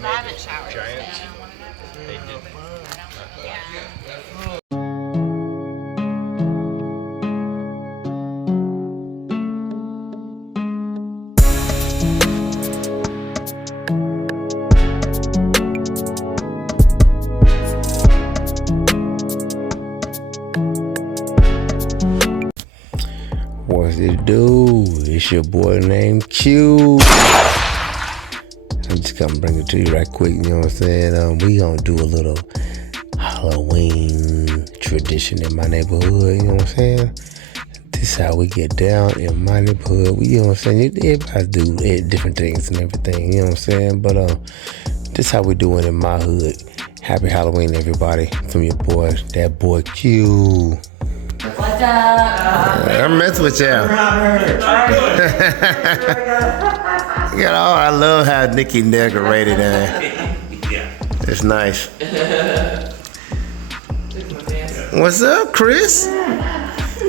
I haven't showered. Giants? They did. What's it do? It's your boy named Q. I'm just gonna bring it to you right quick, you know what I'm saying? We gonna do a little Halloween tradition in my neighborhood, you know what I'm saying? This is how we get down in my neighborhood. You know what I'm saying? Everybody do different things and everything, you know what I'm saying? But this is how we do it in my hood. Happy Halloween, everybody. From your boy, that boy Q. What's up? I'm messing with y'all. You know, I love how Nikki decorated that. It's nice. What's up, Chris?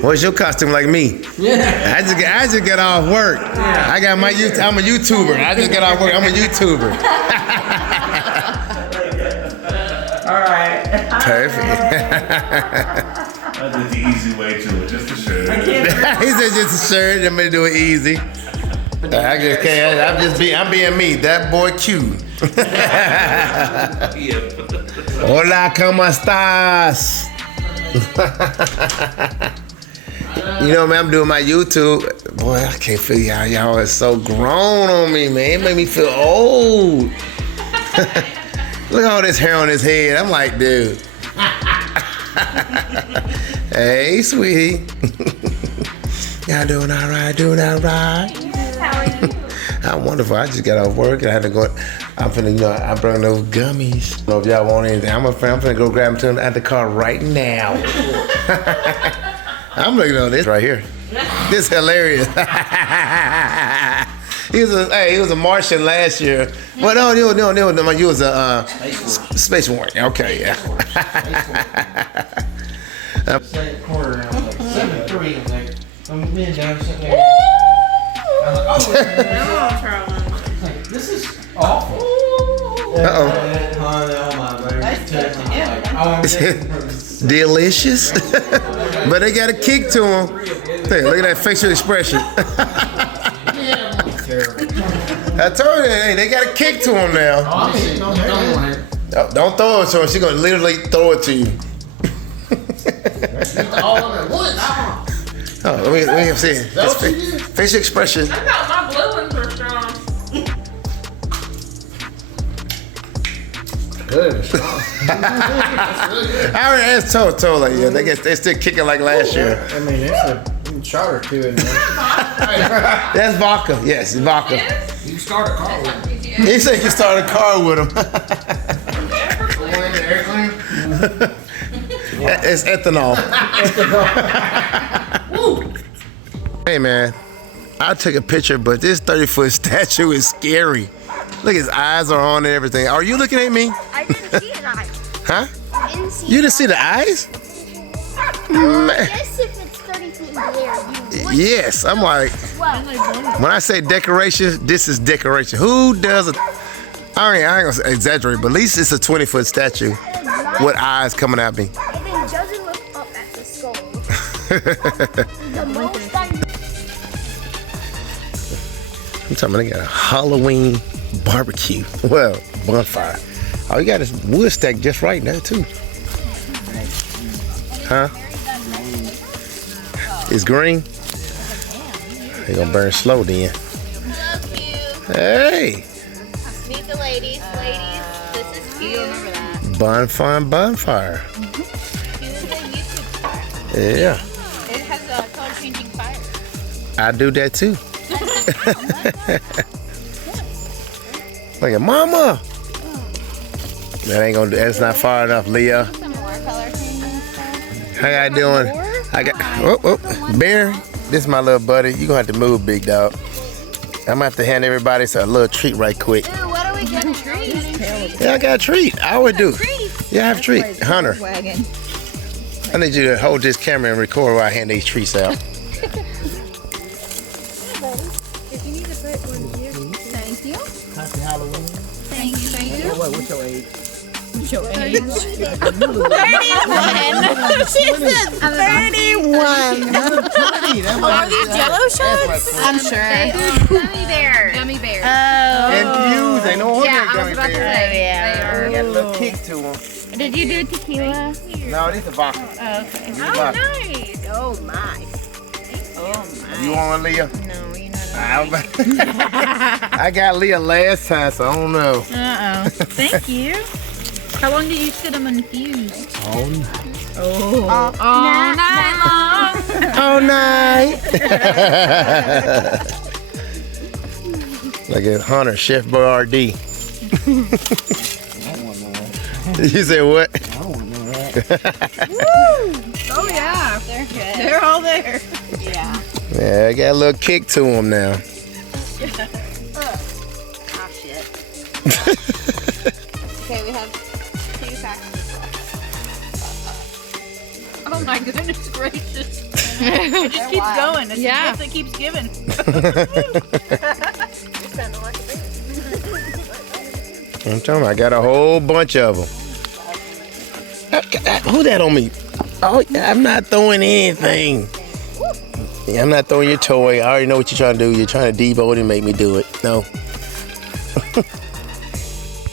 What's your costume like me? Yeah. I just got off work. Yeah. I got my I'm a YouTuber. I just got off work. I'm a YouTuber. All right. Perfect. That's the easy way to it, just a shirt. He said just a shirt. I'm gonna do it easy. I just can't. I'm being me. That boy Q. Hola, ¿cómo estás? You know, man, I'm doing my YouTube. Boy, I can't feel y'all are so grown on me, man. It made me feel old. Look at all this hair on his head. I'm like, dude. Hey, sweetie. Y'all doing all right? Doing all right? How are you? I'm wonderful. I just got off work and I had to go. I'm finna, I brought those gummies. I don't know if y'all want anything. I'm finna go grab them at the car right now. I'm looking at this right here. This is hilarious. He was a Martian last year. Well, no, you was a Space Warrior. Okay, yeah. Second quarter, I was like 7-3. I'm like, I'm being down sitting there. I was like, oh, this is awful. Uh-oh. Delicious. But they got a kick to them. Hey, look at that facial expression. I told you, hey, they got a kick to them now. Don't throw it to her. She's going to literally throw it to you. Oh, let me see it. Facial expression. I thought my blue ones were strong. Good. I already asked Toe like, yeah, they still kicking like last year. I mean, there's a shot or two in there. That's vodka. Yes, it's vodka. You can start a car with it. He said you can start a car with him. It's ethanol. Hey man, I took a picture, but this 30-foot statue is scary. Look, his eyes are on and everything. Are you looking at me? I didn't see his eyes. Huh? I didn't see You didn't see the eyes? Man. Yes, if it's 30 feet in the air, you would. Yes, I'm like, when I say decoration, this is decoration. Who does it? I ain't gonna exaggerate, but at least it's a 20-foot statue with eyes coming at me. And then doesn't look up at the skull. The most I'm talking about they got a Halloween barbecue. Well, bonfire. Oh, you got this wood stack just right now, too. Huh? It's green? They gonna burn slow then. love you. Hey! Meet the ladies. Ladies, this is cute. Remember that. Bonfire. He was a YouTube star. Yeah. It has a color changing fire. I do that too. Look at mama. That ain't gonna do. That's not far enough, Leah. Some more color changing stuff. How y'all doing? I got. Bear. This is my little buddy. You gonna have to move, big dog. I'm gonna have to hand everybody a little treat right quick. Ooh, what are we getting? Treats. Yeah, I got a treat. I would do. Yeah, I have a treat. Hunter, Wagon. I need you to hold this camera and record while I hand these treats out. If you need to put one here, thank you. Happy Halloween. Thank you. What, what's your age? Your age. 31. She said 31. Are these Jello shots? I'm sure. Gummy bears. Gummy bears. Infused, ain't no wonder Yeah, I was gummy about to bears. say. They are. Got a little kick to them. Did you do tequila? No, these are vodka. Oh, okay. These are vodka. Nice. Oh my. You want one, Leah? No, you know I got Leah last time, so I don't know. Uh-oh. Thank you. How long do you sit them infused? All night. All night long. All night. Like a Hunter, Chef Boyardee. You said what? Oh, yeah. they're good. They're all there. Yeah. Yeah, I got a little kick to them now. Oh shit. Okay, we have 2 packs. Oh, my goodness gracious. It just keeps going. It's Yeah. a gift that keeps giving. I'm telling you, I got a whole bunch of them. Who that on me? Oh, I'm not throwing anything. Yeah, I'm not throwing your toy. I already know what you're trying to do. You're trying to devote and make me do it. No.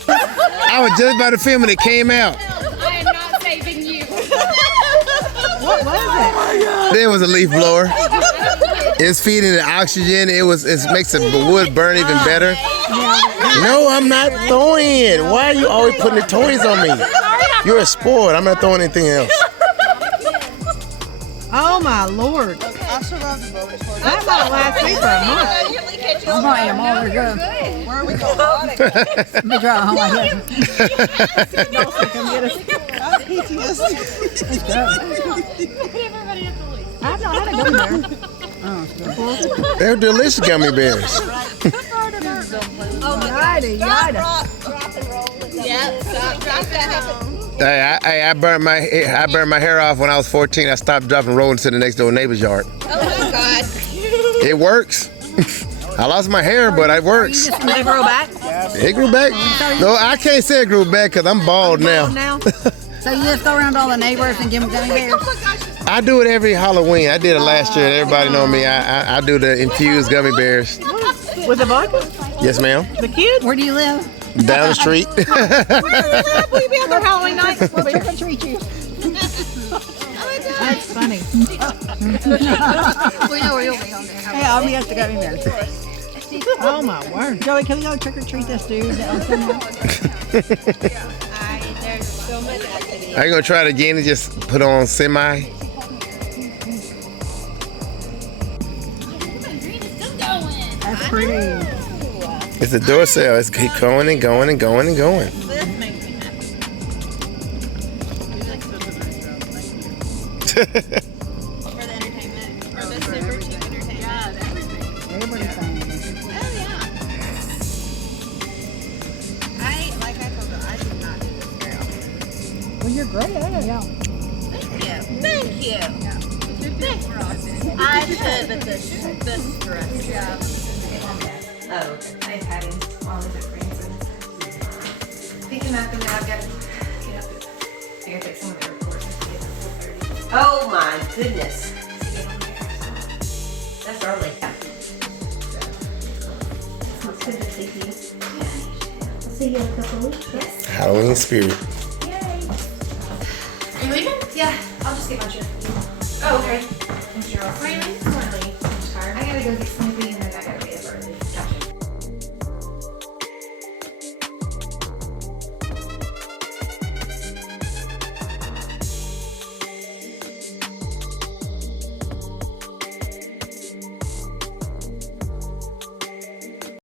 I was just about to film and it came out. I am not saving you. What was it? There was a leaf blower. It's feeding the oxygen. It makes the wood burn even better. No, I'm not throwing it. Why are you always putting the toys on me? You're a sport. I'm not throwing anything else. Oh, my Lord. That might last me for a month. I'm going to eat them all. They're good. Where are we going? Let me drive home like this. It's good. I've not had a gummy bear. Oh, it's good. They're delicious gummy bears. Yada, yada. Yep, stop, drop that. I burned my hair off when I was 14. I stopped dropping rolling to the next door neighbor's yard. Oh my god. It works. I lost my hair, but it works. Did it grow back? It grew back. No, I can't say it grew back because I'm bald now. So you just go around to all the neighbors and give them gummy bears? I do it every Halloween. I did it last year. Everybody know me. I do the infused gummy bears. With the vodka? Yes, ma'am. The kids? Where do you live? Down the street. Will you be out there Halloween night? We'll trick or treat you. That's funny. We know where you'll be on there. Hey, I'll be at the gummy bears. Oh, my word. Joey, can we go trick or treat this dude? There's so much activity. Are you going to try it again and just put on semi? That's pretty. It's a door sale. It's keep going and going and going and going. This makes me happy. For the entertainment. For the super cheap entertainment. Everybody's saying this. Oh yeah. Like I told her, I did not do this, girl. Well, you're great at it. Yeah. Thank you. I should, but the stress. Yeah. Oh, okay. I've had him all the different things. Pick him up and then I've got to get up. I gotta take some of the reports to get to 4:30. Oh my goodness. That's early. So, it's good to see you. I'll see you in a couple weeks. Yes. Halloween spirit. Yay. Are you leaving? Yeah, I'll just get my shirt. Oh, okay. I'm sure. Where are you leaving? I'm tired. I gotta go get some